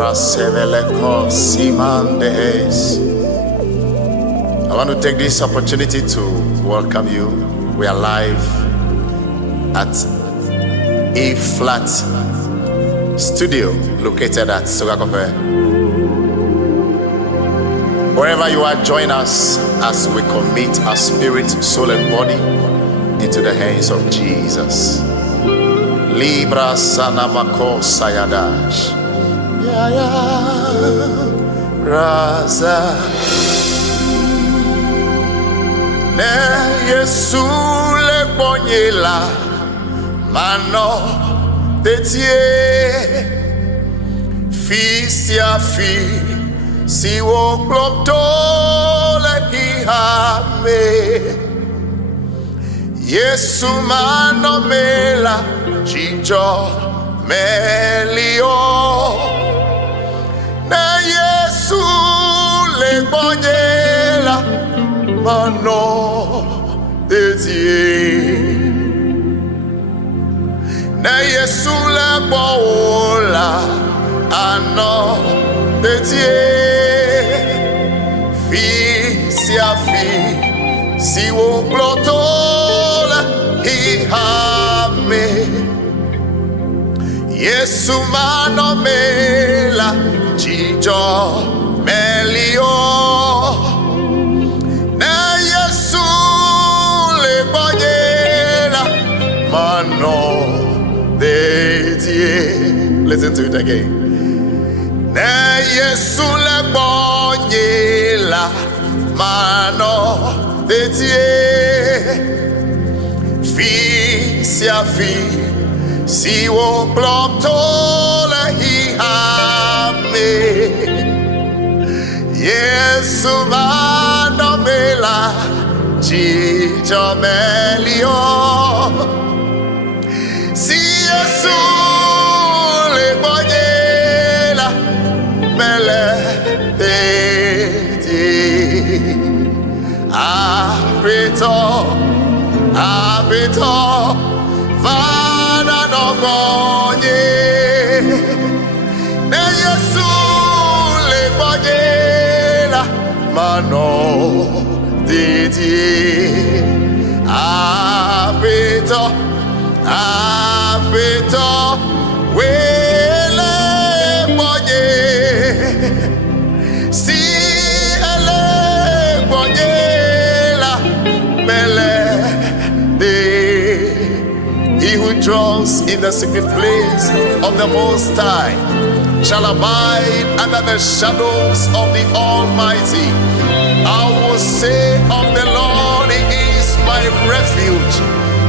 Raseveleko Simandes. I want to take this opportunity to welcome you. We are live at E Flat Studio located at Sogakope. Wherever you are, join us as we commit our spirit, soul, and body into the hands of Jesus. Libra Sanamako Sayadash. Yaya Raza. Ne Yesu le bonyela mano detie fisia fi si wo globto le hihame Yesu mano mela chicho melio na Yesu le bonyela mano detie na Yesu le bola ano detie fi sia fi si wo glotola ihame Yesu mano mela chicho melio na Yesu le bonyela mano detie. Listen to it again. Na Yesu le bonyela mano detie fi sia fi si wo globto le hihame Yesu mano mela chicho melio si Yesu le bonyela mele deti Abito vana no gonye ne Yesu le bonyela mano deti Abito wele bonye si ele bonyela mele de. He who dwells in the secret place of the Most High shall abide under the shadows of the Almighty. I will say of the Lord, He is my refuge,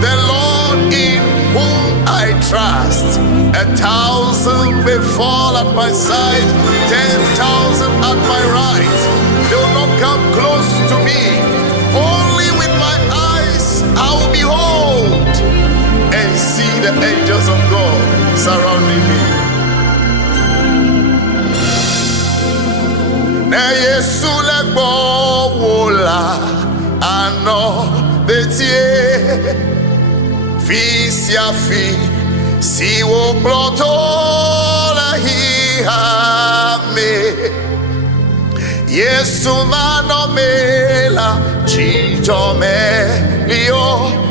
the Lord in whom I trust. 1,000 may fall at my side, 10,000 at my right. They will not come close to me. Only with my eyes I will behold and see the angels of God surrounding me. Na Yesu le wola ano detie fi sia fi si wo ploto la hihame Yesu mano mela chicho melio.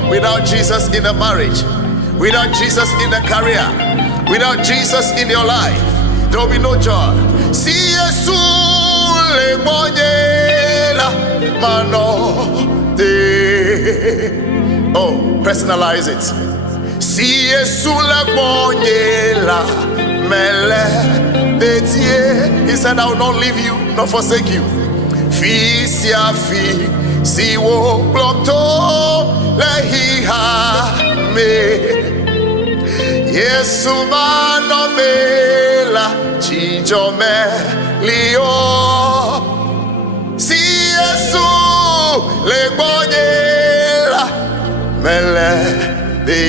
Without Jesus in the marriage, without Jesus in the career, without Jesus in your life, there will be no joy. Si Yesu le bonyela mano de. Oh, personalize it. Si Yesu le bonyela mele de tie. He said, I will not leave you, nor forsake you. Fi sia fi si wo globto le hihame Yesu mano mela chicho melio si Yesu le bonyela mele de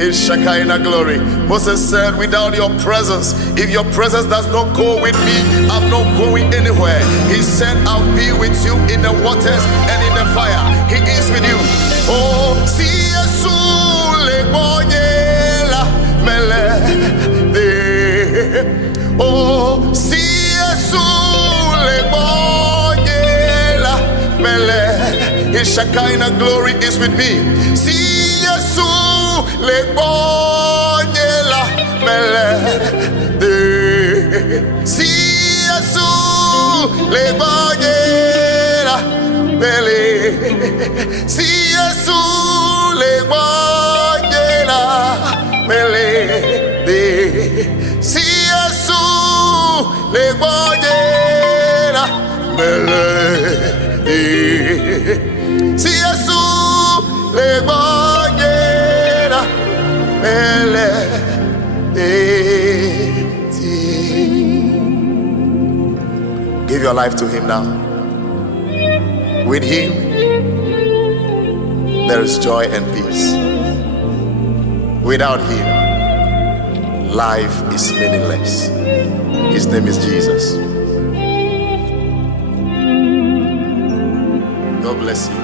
His Shekinah glory. Moses said, without your presence, if your presence does not go with me, I'm not going anywhere. He said, I'll be with you in the waters and in the fire. He is with you. Oh, si Yesu le bonyela mele de. Oh, His Shekinah glory is with me. Si Yesu le bonyela mele de. Si Yesu le bonyela mele. Si Yesu le bonyela mele de. Si Yesu le bonyela mele de. Si Yesu le bonyela mele de. Give your life to Him now. With Him there is joy and peace. Without Him, life is meaningless. His name is Jesus. God bless you.